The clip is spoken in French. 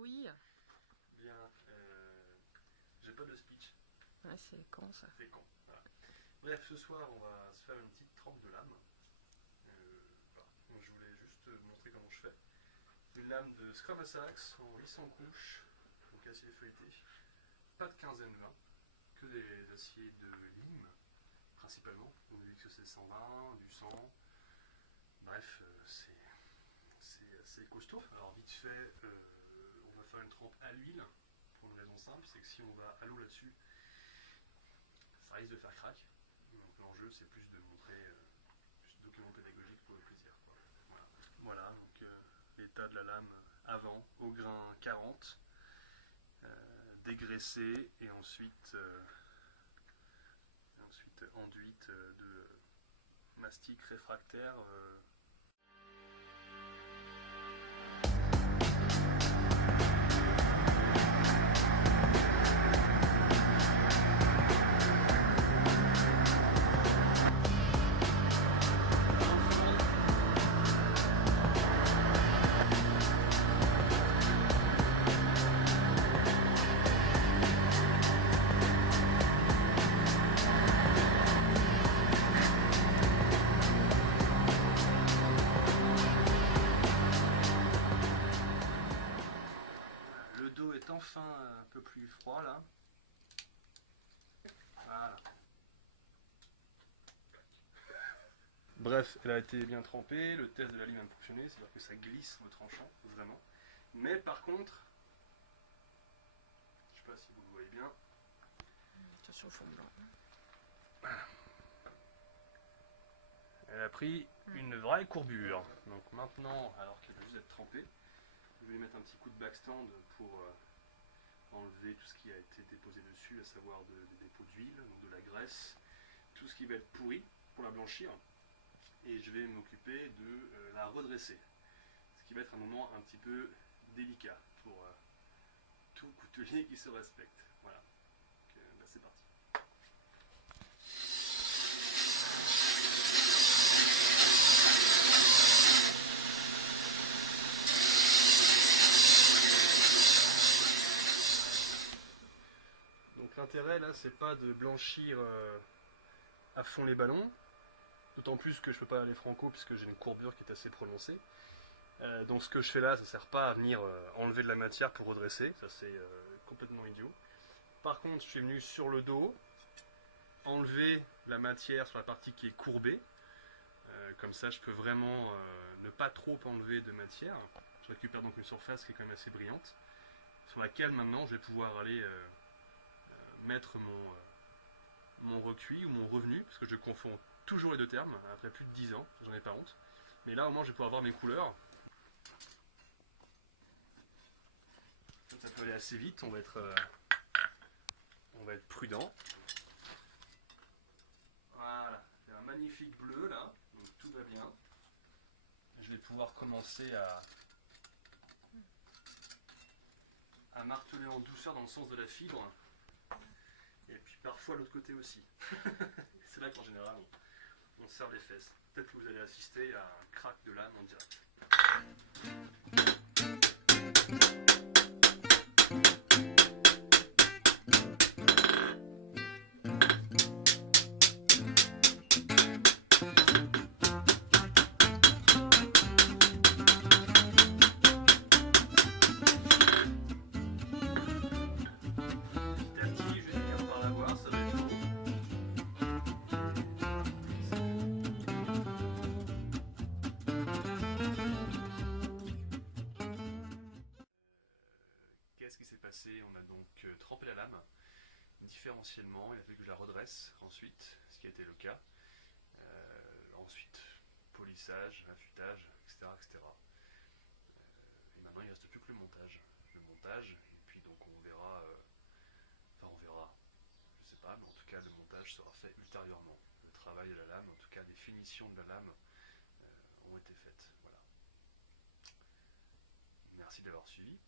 Oui. Bien, j'ai pas de speech. Ouais, c'est con ça. C'est con. Voilà. Bref, ce soir, on va se faire une petite trempe de lame. Voilà. Donc, je voulais juste montrer comment je fais. Une lame de Scrum Axe en 800 couches, donc acier feuilleté. Pas de quinzaine 20, que des aciers de lime, principalement. Donc, vu que c'est 120, du 100. Bref, c'est assez costaud. Alors, vite fait, on va faire une trempe à l'huile. Pour une raison simple, c'est que si on va à l'eau là-dessus, ça risque de faire crack. Donc l'enjeu c'est plus de montrer, plus de document pédagogique pour le plaisir. Voilà donc l'état de la lame avant au grain 40, dégraissé et ensuite enduite de mastic réfractaire. Le dos est enfin un peu plus froid là. Voilà. Bref, elle a été bien trempée, le test de la lime a fonctionné, c'est-à-dire que ça glisse au tranchant, vraiment. Mais par contre, je sais pas si vous le voyez bien, Attention au fond blanc. elle a pris une vraie courbure. Donc maintenant, alors qu'elle va juste être trempée, je vais lui mettre un petit coup de backstand pour enlever tout ce qui a été déposé dessus, à savoir des dépôts d'huile, donc de la graisse, tout ce qui va être pourri pour la blanchir. Et je vais m'occuper de la redresser. Ce qui va être un moment un petit peu délicat pour tout coutelier qui se respecte. Voilà, donc bah, c'est parti. Donc l'intérêt là, c'est pas de blanchir à fond les ballons, d'autant plus que je peux pas aller franco puisque j'ai une courbure qui est assez prononcée. Donc ce que je fais là, ça sert pas à venir enlever de la matière pour redresser, ça c'est complètement idiot. Par contre, je suis venu sur le dos, enlever la matière sur la partie qui est courbée, comme ça je peux vraiment ne pas trop enlever de matière. Je récupère donc une surface qui est quand même assez brillante, sur laquelle maintenant je vais pouvoir aller mettre mon recuit ou mon revenu, parce que je confonds toujours les deux termes, après plus de 10 ans, j'en ai pas honte. Mais là au moins je vais pouvoir avoir mes couleurs. Ça peut aller assez vite, on va être prudent. Voilà, c'est un magnifique bleu là, donc tout va bien. Je vais pouvoir commencer à marteler en douceur dans le sens de la fibre. Et puis parfois l'autre côté aussi. C'est là qu'en général on serre les fesses. Peut-être que vous allez assister à un crack de lame en direct. Qu'est-ce qui s'est passé? On a donc trempé la lame différentiellement, il a fallu que je la redresse ensuite, ce qui a été le cas. Ensuite, polissage, affûtage, etc. etc. Et maintenant il ne reste plus que le montage. Et puis donc on verra, enfin on verra, je sais pas, mais en tout cas le montage sera fait ultérieurement. Le travail de la lame, en tout cas les finitions de la lame ont été faites. Voilà. Merci de l'avoir suivi.